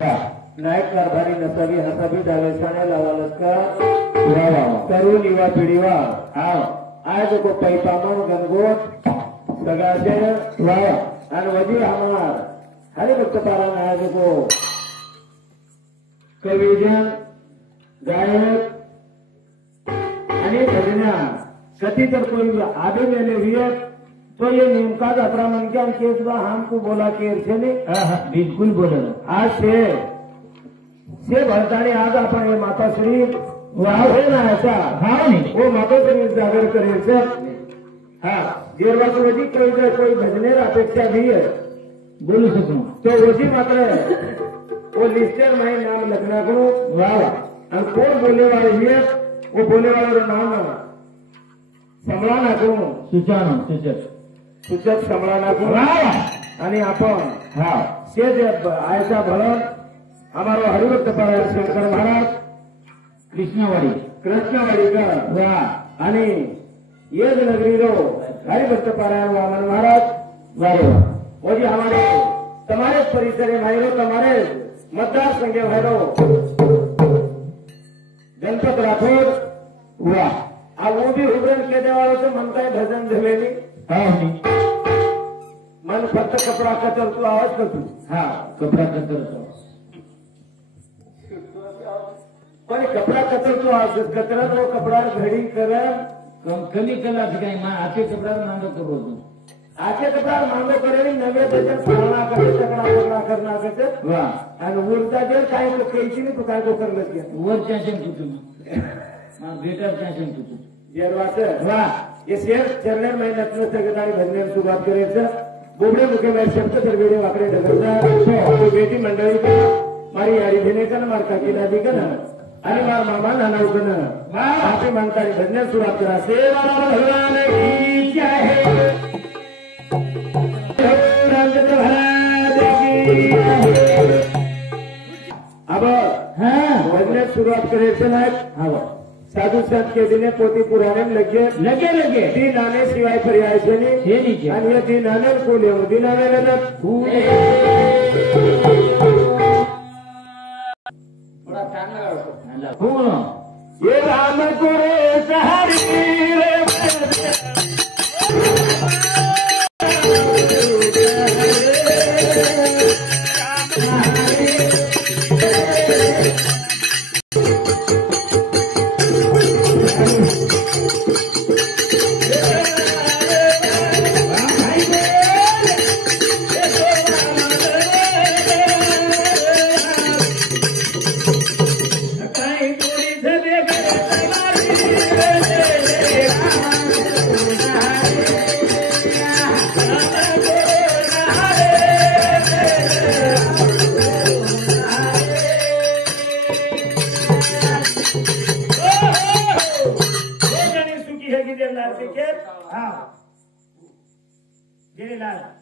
नायक कारभारी नसावी हसावी डावेसाने लावालच का करून युवा पिढीवा आज को पैपामन गणगोट सगळ्याचे आणि वजीर हमार हरिभक्त पारायण आज को कविजन गायक आणि भजना कथी तर कोई आधे मेले वियत तो ये नेमका अपना मन के केस बा हमको बोला के बिल्कुल बोले आज से भरतानी आज आपण हे माताश्री वाहे ना ऐसा हाँ नहीं वो माताश्री जागर करे हा जेरवाच वजी कोई भजने अपेक्षा भी है बोलू सकूं तो वजी मात्र वो लिस्टर में नाम लखना को वाह और कौन बोले वाले है वो बोले वाला नाम समला ना को सूचक समला ना को आणि आपण हा से आयचा भरण हमारो हरिभक्त पारायण शंकर महाराज कृष्णवाड़ी का वाह आणि येज नगरी रो हरिभक्त पारायण वामन महाराज वारे वो जी हमारे तुम्हारे परिसर भाई रो तुम्हारे मतदार संघ भाई रो गणपत राठौर वाह अब वो भी उभरण के देवालों से मन का भजन झमेली मन फक्त कपड़ा कतर तू आवाज कर तू हाँ कपड़ा कतर पण कपड़ा कतर तू आवाज कतरा तो कपड़ा घड़ी कर कमी कला काही मा आचे कपड़ा मांगो करो तू आचे कपड़ा मांगो करे नवे त्याच्यात पाळणा करे तकडा पकडा करना करते वाह आणि उरता जर काय तो कैची नाही तू काय को करलं की वर टेन्शन तू मा बेटर टेन्शन तू जेरवाच वाह ये शेर चरणे महिन्यातलं सगळ्यांनी भजनाला सुरुवात करायचं बोबडे मुख्य शब्द तर वेळे वाकडे ढकलता बेटी मंडळी मारी यारी घेणे का ना मार काकी दादी का ना आणि मार मामा नाना उगन आपली म्हणतानी भजनाला सुरुवात करा सेवा भगवान की जय अब भजनाला सुरुवात करायचं नाही साधु संत के दिने पोती पुराने लगे तीन आने सिवाय पर्याय से नहीं और ये तीन आने को ले दिन आने लगा थोड़ा टाइम लगा ये राम को रे सहारी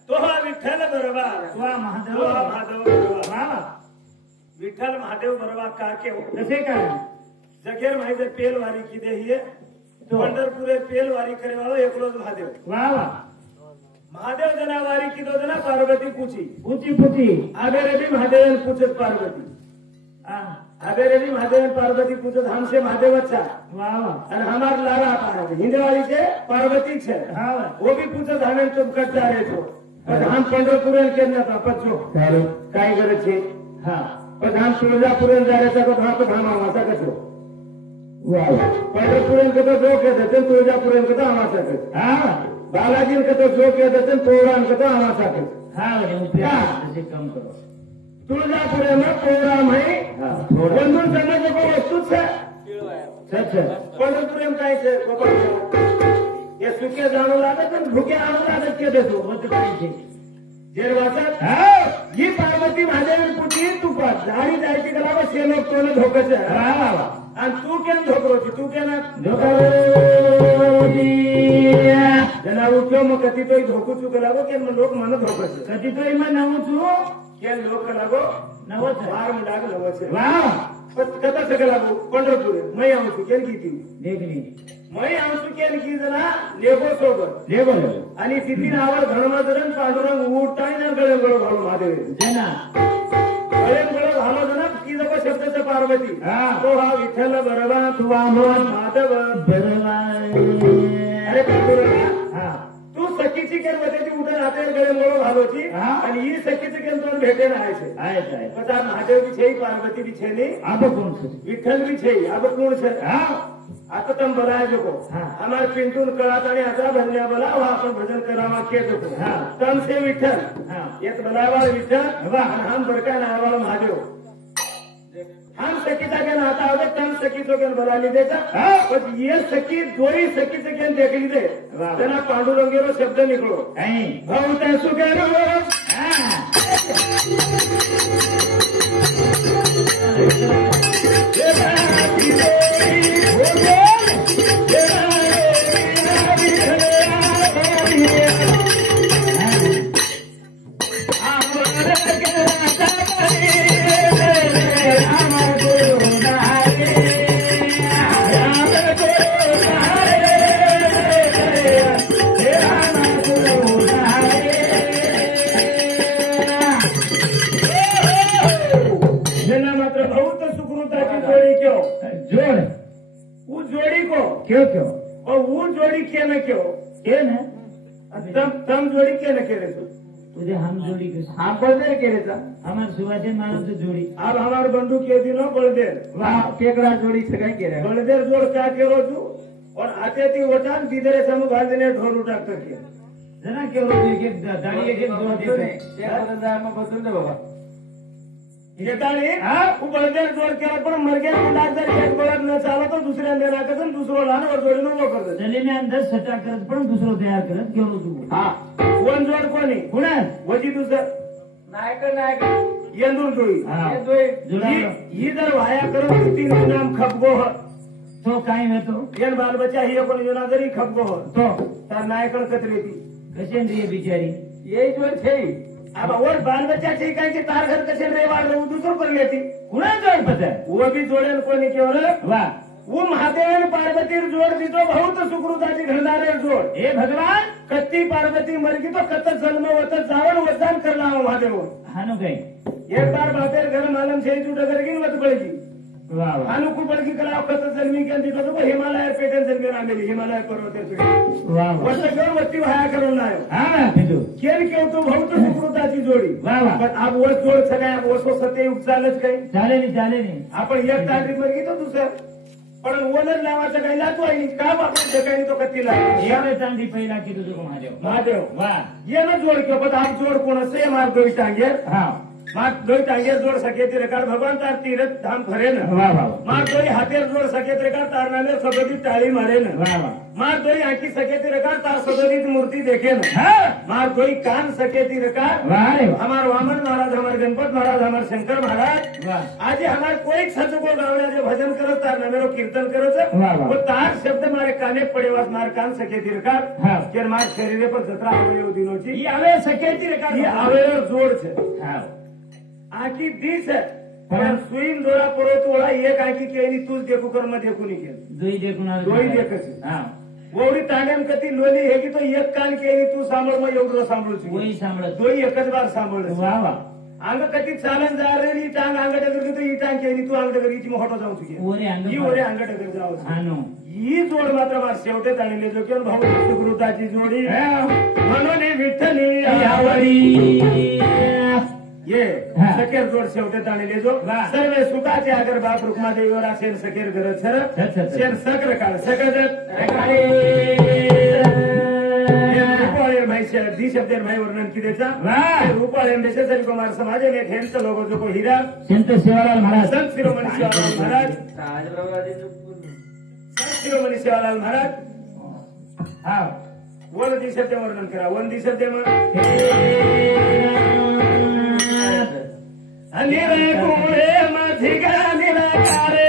तो हा विठ्ठल बरोबर विठ्ठल महादेव बरोबर का के जसे काय जगेर माहिती पेलवारी की दे तो पंढरपुरे पेलवारी करे वाला एकलोज महादेव वाह महादेव जनावारी की दो जना पार्वती पूछी आगे भी महादेव पूछत पार्वती अबेरे भी महादेव पार्वती पूछत हमसे महादेव अच्छा वाह और हमार लारा आता है हिंदवाड़ी से पार्वती छे हाँ वो भी पूछत हमें तुम कट जा रहे हो पर हम पंढरपुर के ना पचो काय गरज छे हाँ पर हम तुळजापुर जा रहे थे तो वहां पे हम आवासा कसो वाह पंढरपुर के तो जो के देते तुळजापुर के तो आवासा कस हाँ बालाजी के तो जो के देते पौराण के तो आवासा कस हाँ ऐसे काम करो तुळजापुर में प्रोग्राम है बंधुन करने को वस्तु है पंढरपुर में काय छे ये सुके जाणू लागत पण भुके आणू लागत के देतो मत काय छे जेरवाचा ही पार्वती महादेव पुटी तू झाडी जायची कला से लोक तोने धोकच आणि तू केम धोकरोची तू केना धोकरोची जना उठो मग कधी तो धोकू चुक लागो के लोक मन धोकच कधी तो इमा नाऊ चु के लोक लागो नवच बार में लाग नवच वाह कथा सगळं लागो पंढरपूर मैं आऊ चु केन कीती देखनी मैं आऊ चु केन की जना लेबो सोबत आणि तिथी नावर धर्मधरण पांडुरंग उठताय ना गळंगळ घालून महादेव जना गळंगळ पार्वती तो हा विठ्ठल बरोबर तू माधव अरे तू सखीची केन मध्ये उठून हातेर गळे मोळ घालोची आणि ही सखीची केन दोन भेटे आहे पता महादेव बी छे पार्वती बी छे नी अब कोण विठ्ठल बी छे अब कोण छे आता तम बोलाय जो हमारे पिंटून कळात आणि आता भरल्या बोला आपण भजन करावा के जो तम से विठ्ठल एक बोलावाळ विठ्ठल हम बड़का नावाळ महादेव हम सखीचा ज्ञान आता आवडे तम सखीचो ज्ञान बोला लीधेचा पण ये सखी दोई सखीचं ज्ञान देख लीधे त्यांना पांडुरंगेरो शब्द निकलो बहुत सुखेरो क्यों क्यों और वो जोड़ी क्या न क्यों क्या न तम जोड़ी क्या न करे तुझे हम जोड़ी के हम बलदेर केले था हमारे सुभाषचंद्र महाराज जोड़ी अब हमारे बंधु के दिनों बलदेर वहाँ केकड़ा जोड़ी से कहीं के रहे बलदेर जोड़ क्या करो तू और आते थी वटान बीदरे समूह घाल देने ढोल उठा करके जना के दाढ़ी के जोड़ देते बाबा बळदेर जोड केला पण मरग्या जर एक गोळ्यात न चालला तर दुसऱ्या देणार कसं दुसरं लहान वर जोडीनं उभं करत जलीने अंदर सटा करत पण दुसरं तयार करत गेलो तू वन जोड कोणी कुणा वजी दुसरं नायक येंदून जोई ही जर वाया करून तीन नाम खपगो तो काय होतो येन बाल बच्चा ही पण योना जरी खपगो तो तर नायकन कतरी ती कशेन रे बिचारी यही जोड छे अब और बाल बच्चा ठीक है कि तार घर कसे रे वाड़ रहा दूसरों पर लेती कुणा जोड़ पता है वो भी जोड़ेल को नहीं केवल वाह वो महादेव पार्वती जोड़ दी तो बहुत सुकृताची घडणारे जोड़ हे भगवान कत्ती पार्वती मरगी तो कत जन्म वत जावन वरदान करना महादेव हानो काही एक बार बापेर घर मालम छे तू डगर गिन मत पड़ेगी वाह अनुकूल बड़की कला कत जन्मी के अंदी तो हिमालय पेटन जन्मी आमेली हिमालय पर्वत वाह वर्ष घेऊन वस्ती वाया करून लायो हां बिंदू केन केव तो बहुत सुकृताची जोडी वाह वाह पण अब वो जोड सगळ्या वसो सत्ययुग चालच काही चाले नाही आपण एक तारीख मरगी तो दुसरं पण ओनर लावायचं काही लातो आहे का आपण सकाळी तो कत्तीला यावे चांदी पहिला की तुझं महादेव वाह ये ना जोड के पण आप जोड कोण से मार दोई टांगे हां मार दोई टांगे जोड़ सके तेरे कार भगवान तार तीरथ धाम भरे न वाह वाह मार दोई हाथेर जोड़ सके तेरे कार तारना में सबदी टाली मारे न वाह वाह मार दोई आंखी सके तेरे कार तार सबदी मूर्ति देखे न मार दोई कान सके तेरे कार हमार वामन महाराज हमारे गणपत महाराज हमारे शंकर महाराज आज हमारे कोई सचको गावना जो भजन करत तारना मेरो कीर्तन करत वो तार शब्द मारे काने पड़ेवास मार कान सके तेरे कार के मार शरीर पर जत्रा अवयव दिनोची ये आवे सके तेरे कार ये अवयव जोड़ छे आखी दिस पण सुईन दोरा परो तोळा एक आखी केली तूच देखू कर मध्ये कोणी केलं दोई देखच हा ओवडी ताण्यान कती लोली हे की तो एक कान केली तू सांभाळ मग एवढं सांभाळू वही सांभाळ दोई एकच बार सांभाळ वा वा अंग कती चालन जा रे नी टांग अंगट करके तो ही टांग केली तू अंगट करीची मोठो जाऊ तुझे ओरे अंगट कर जाऊ हानो ही जोड मात्र मार शेवटे ताणले जो केवळ भाऊ सुकृताची जोडी म्हणून विठ्ठली आवडी ये सकेर जोड शेवटे ताणले जो सर्व सुखाचे अगर बाप रुक्मादेवीवर असेल सकेर गरज सर शेर सक्र काळ सकत रूपाळे भाई दी शब्देर भाई वर्णन किदेचा रूपाळे बेसे सरी कुमार समाज में ठेंच लोगो जो को हीरा संत सेवालाल महाराज संत शिरोमणी सेवालाल महाराज संत शिरोमणी सेवालाल महाराज हा वन दी शब्द वर्णन करा वन दी शब्द निरे कुळे मधिगा निराकारे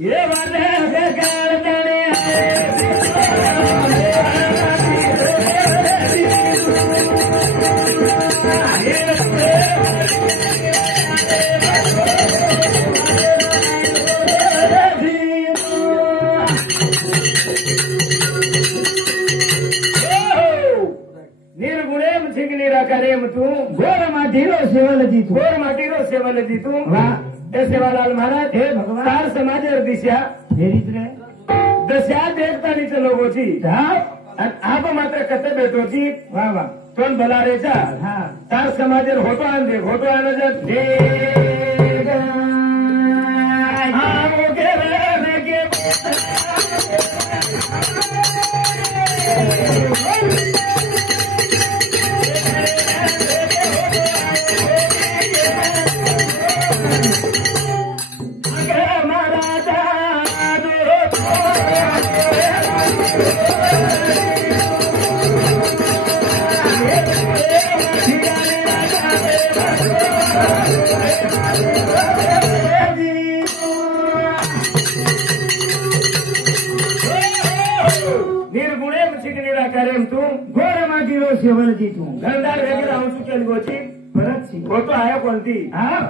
ये वाले घोर माटीरो सेवल जीतू हे सेवालाल महाराज हे भगवान समाज दिशा दशा देखता लोगोची आप मात्र कथे भेटोची वा वा पण भलारेचा तार समाज होतो आण दे होतो आण घरदार वगैरे आऊन चुकेली गोची परत फोटो आहे कोणती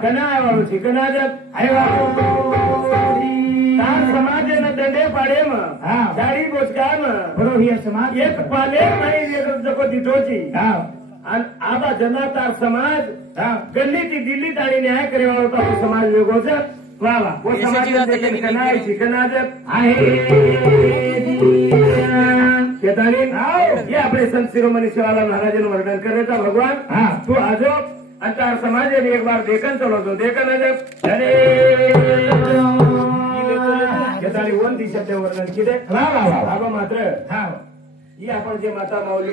कना आहे कना समाज दंडे पाडे दाढी बोचकाम बरोबर समाज एक पाले जको दिठोची आबा जना तार समाज गल्ली ती दिल्ली ताड़ी न्याय करे वाळो तो समाज वेगोच वा वा वो समाज कना आहे कना ये अपने संत शिरोमणि सेवालाल महाराज वर्णन करे था भगवान तू आजो अंतर समाज ने एक बार देखन चलो तो देखन वन दिशा वर्णन किदे बाबा मात्र ये आपण जे माता माऊली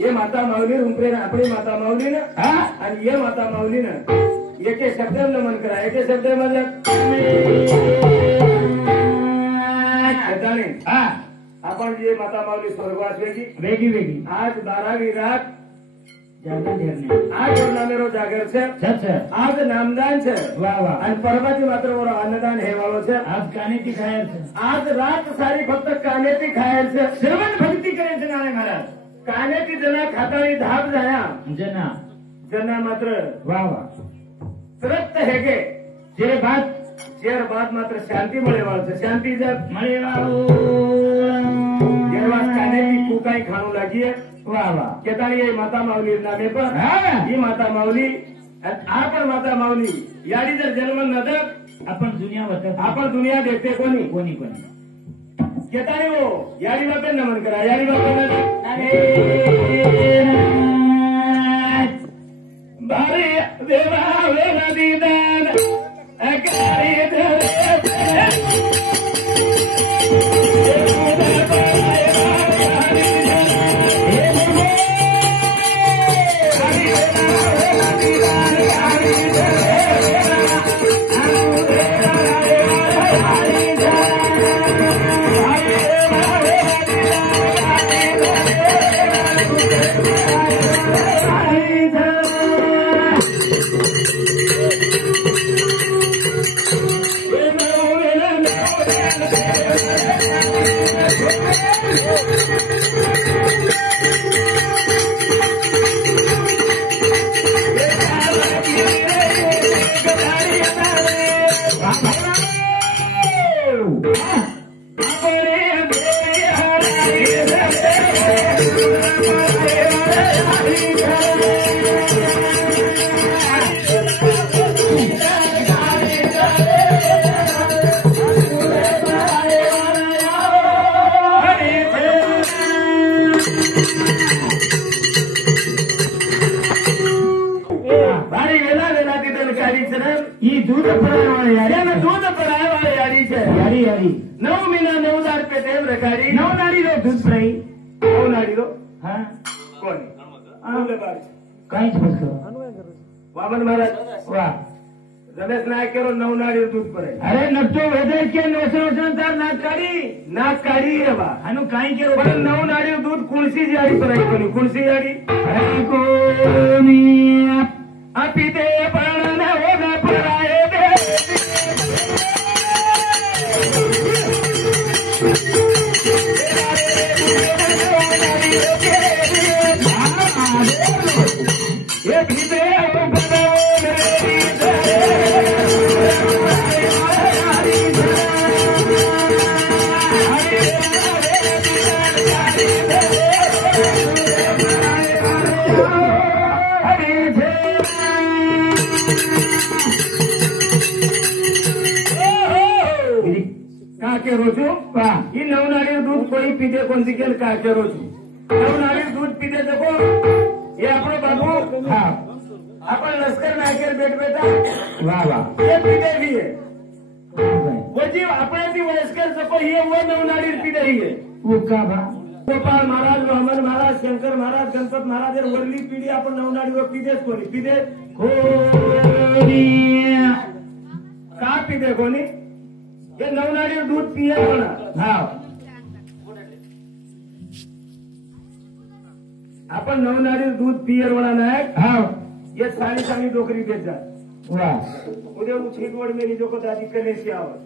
ये माता माऊली रुंपरे आपली माता माऊली ना आणि ये माता माऊली ना एके शब्द नमन करा एके शब्द मतलब आपण जे माता माऊली स्वर्गवास वेगी वेगी आज 12वी रात आज नामेरो जागर छे आज नामदान छे वाह वाह आणि परवाची मात्र वर अन्नदान हे वाळो छे आज कानेती खायल छे आज रात सारी फक्त कानेती खायल छे श्रवण भक्ती करे छे नारायण महाराज कानेती जना खाताळी धाप जाया जना मात्र वाह वाह तरत हेगे जे बात मात्र शांती मळे वाळो शांती जब मळे कानेती तू काही खाणू लागी वाह वाह केताळी ये माता माऊली नामे पर ही माता माऊली आपण माता माऊली याडी जर जन्म नदक आपण दुनिया देखते कोणी कोणी कोणी केताळी हो याडी बापे नमन करा याडी बापे भारी देवा वेला दीदान अकारी नौ महीना 9 हज़ार पे टेम रखाड़ी 9 नाड़ी रो दूध फ्राई 9 नाड़ी रो हाँ कौन कहीं वामन महाराज वाह रमेश नायक करो 9 नाड़ी दूध पर अरे नक्तो वेदे के नोसन तार नाक काढ़ी रे बा अनु कहीं करो पण 9 नाड़ी दूध कुणसी जाड़ी पर आई कोनी कुणसी जाड़ी अरे कोनी अपी दे पण न हो न परा કાકેરો છું એ નવનાળી દૂધ કોઈ પીધે કોણ શીખે કાકેરો છું નવનાળી દૂધ પીધે તો એ આપણો બાબુ હા આપણે લશ્કર નાખેર બેઠ બેઠા વાહ વાહ એ પીધે છીએ પછી આપણે વયસ્કર શકો એ वो નવનાળી પીધે છીએ गोपाल महाराज ब्राह्मण महाराज शंकर महाराज गणपत महाराज वरली पीढ़ी आपण नवनाड़ी पीधे कोणी पीधे का पीधे कोणी ये नवनाड़ी दूध पिए हाँ आपण नवनाड़ी दूध पियर वाला नायक हाँ ये सारी सारी डोकरी बेचा वाह उद्या छेकवड मेरी जो को दादी कनेसी आवत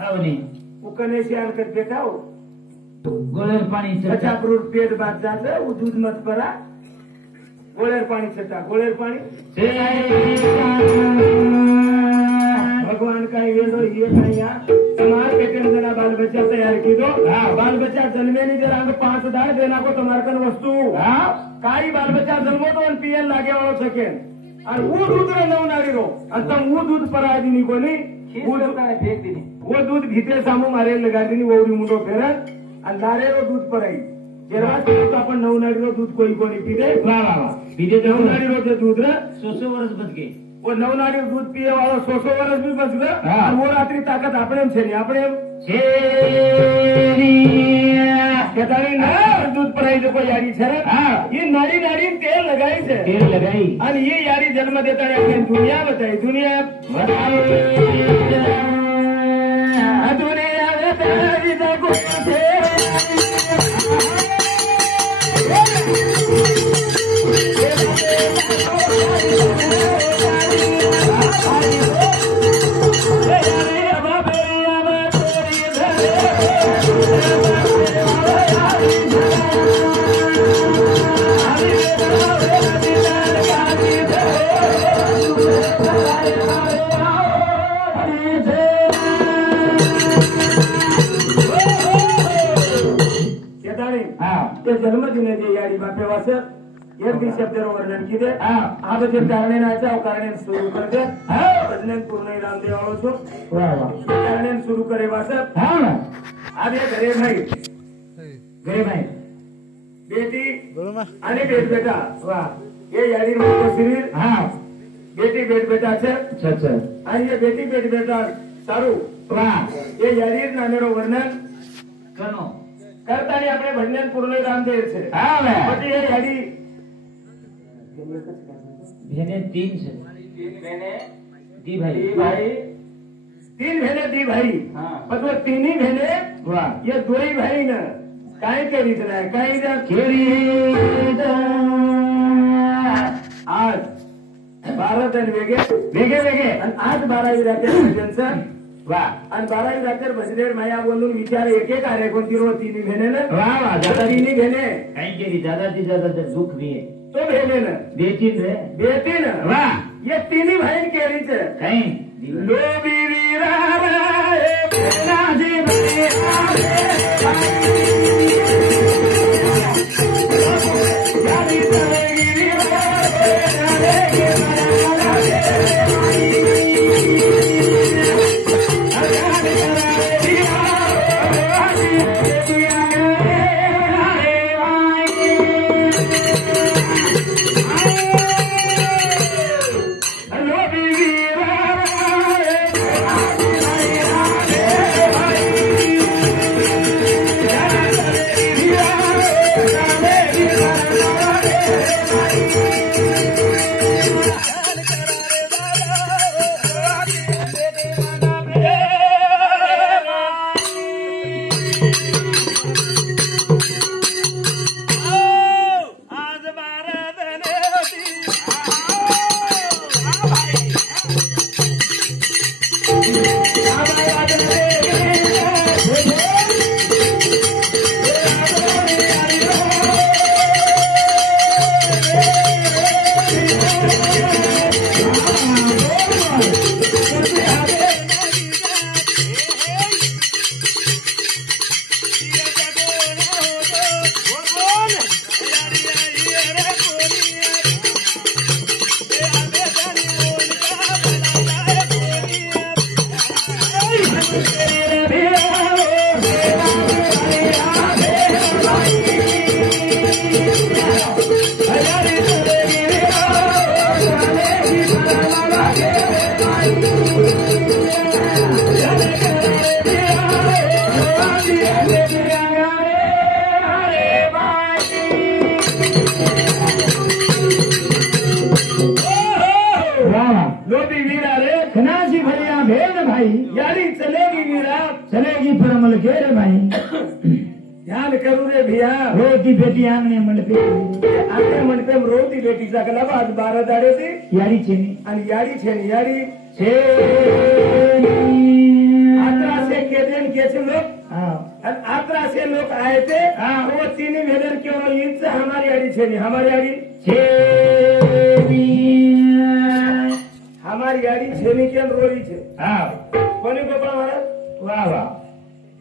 हाँ नहीं वो कनेसी आनकर बेटा हो गोलेर पानी अच्छा फ्रूट पेट बात जाते वो दूध मत पड़ा गोलेर पानी छटा गोलेर पानी भगवान का ये लो ये नहीं तुम्हारे पेट में जरा बाल बच्चा तैयार की दो हाँ बाल बच्चा जन्मे नहीं जरा 5 दाड़ देना को तुम्हारे कन वस्तु हाँ काई बाल बच्चा जन्मो तो पियन लागे वालों सके और वो दूध रे नवनाड़ी रो और तुम वो दूध पर आदि नहीं कोनी वो दूध भीतर सामू मारे लगा दी वो मुंडो फेरन अंधारे दूध पर आई जेव्हा तो आपण नवनाड़ी दूध कोई कोणी पीधे वाह वाह पीधे नवनाड़ी दूध रे 100 वर्ष बच गए वो नवनाड़ी दूध पिए वालों 100 वर्ष भी बच गए और वो रात्रि ताकत अपने छे नहीं अपने दूध पर आई जो कोई यारी छे ये नाड़ी नाड़ी तेल लगाई छे तेल लगाई और ये यारी जन्म देता है दुनिया बताई दुनिया जन्मदिने जे याडी बापे वास एक दिवस शब्दर वर्णन किदे आ बजे कारणे नाचा कारणे सुरू करते भजन पूर्ण रामदेव वाळो छो वाह वाह कारणे सुरू करे वास हां आबे घरे भाई बेटी आणि बेट बेटा वाह ये याडी मोठो शरीर हां बेटी बेट बेटा छे अच्छा आणि ये बेटी बेट बेटा सारू वाह ये याडी नानेरो वर्णन कनो करता अपने भजन पूर्ण रामदेव से हाँ પછી એ યાડી भेने 3 છે तीन भेने दी भाई हाँ मतलब 3 ही भेने वाह ये 2 ही भाई ना काय करीत नाही काय खेळी आज 12 जण वेगे आणि आज 12 रात्री भजनचं वाह आणि 12 रात्र भजनेर माया बोलून विचार एक कार्य कोणती रो 3 भेने ना वाह वाह दादा 3 भेने काही केली दादाची ज्यादा दुख भी है तो भेने ना बेटी ना वाह ये 3 बहन केली छे काही लोबी वीरा रे नाजी बने यारी तरेगी वीरा रे लोभी वीरा रे खनासी भलिया भेद भाई यारी चलेगी वीरा चलेगी परमल के रे भाई ध्यान करू रे भैया रोती बेटी आंगणे मंडपे आंगणे मंडपे रोती बेटी सकला आज 12 दाडे ती यारी छेनी आणि यारी छेनी यारी छेनी 11 से केदेन केचे लोग हां आणि 11 से लोग आए थे वो तीन भेदर क्यों ईच हमारी यारी छेनी हमारी यारी छेनी हमारी यारी छेनी के रोरी छे हां कोणी गोपाळ महाराज वाह वाह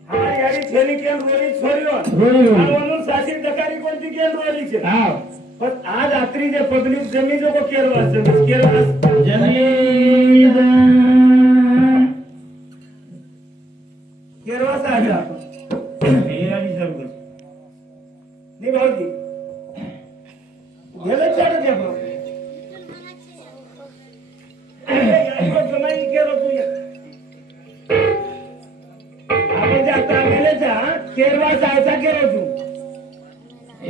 हमारी यारी छेनी के रोरी छोरीओ रोरी म्हणून सासी दकारी कोणती के रोरी छे हां पण आज रात्री जे पब्लिक जमी जो को केरवास जमीन केरवास आजा यारी सब कुछ नहीं भाऊजी गेले चाड दे भाऊ यारी को जमाई केरो तू या आपण जाता गेले जा केरवास आयचा केरो तू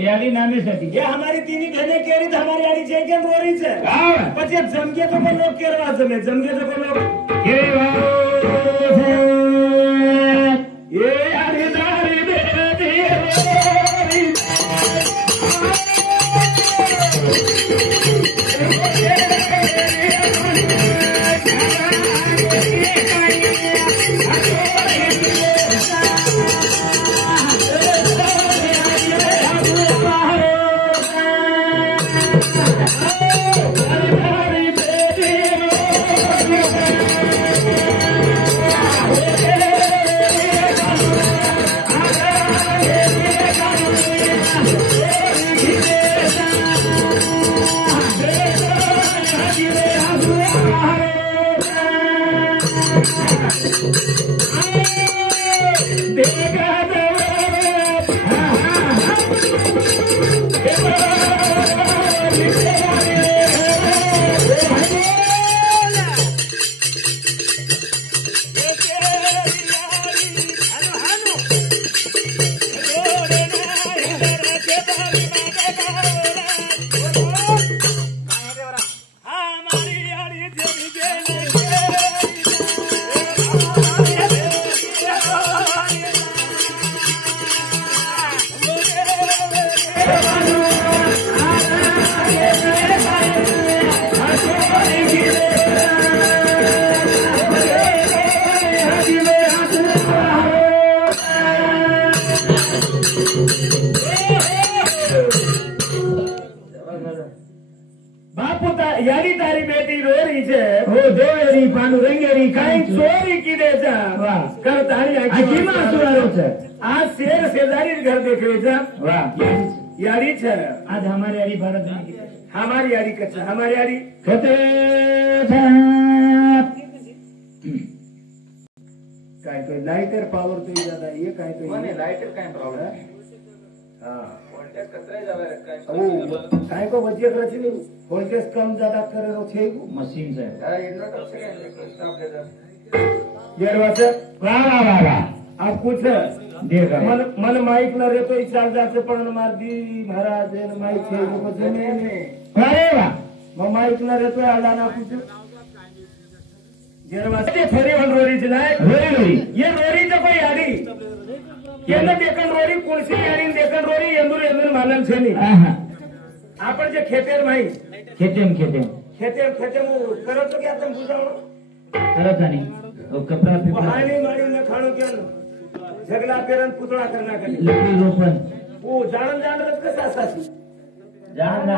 यारी नामेसाठी ये हमारी तीनी बहने केरी तो हमारी यारी छे के रोरी छे પછી જમગે તો કોઈ લોક કેરવા જમે જમગે તો કોઈ લોક કેરવા એ યારી દારી બેટી રોરી यारी तारी बेटी रोरी छे हो देवेरी पांडुरंगेरी काई चोरी कीधे छे वाह कर तारी आखीमा सुवारो छे आज शेर शेजारी घर देखे छे वाह यारी छे आज हमारी यारी भारत में हमारी यारी कच्छ हमारी यारी कते काय तो लाइटर पावर तो ज्यादा ये काय तो कोने लाइटर काय प्रॉब्लेम हां वोल्टेज कतरे जावे काय ओ काय को वजह रची वोल्टेज कम ज्यादा करे रो छे मशीन से इन्वर्टर से स्टॉप दे दो ये वासे वाह वाह वाह वाह आप कुछ देख मन माइक न रे तो ई चाल जाते पण मार दी महाराज ने माइक छे को जमे ने अरे वाह माइक न रे तो आला ना कुछ ये वासे थोड़ी वन रोरी जलाए रोरी ये रोरी तो कोई यारी केन देखन रोरी कुलसी यारी देखन रोरी एंदुर एंदुर मालम छे नी हां आपण जे खेतेर माई खेतेम खेतेम करो तो क्या तुम बुझाओ करत नहीं वो कपड़ा पे पानी मारी न खाणो क्या झगड़ा पेरन पुतळा करना करी लकड़ी रोपन वो जाणन जाण रत कसा सासी जान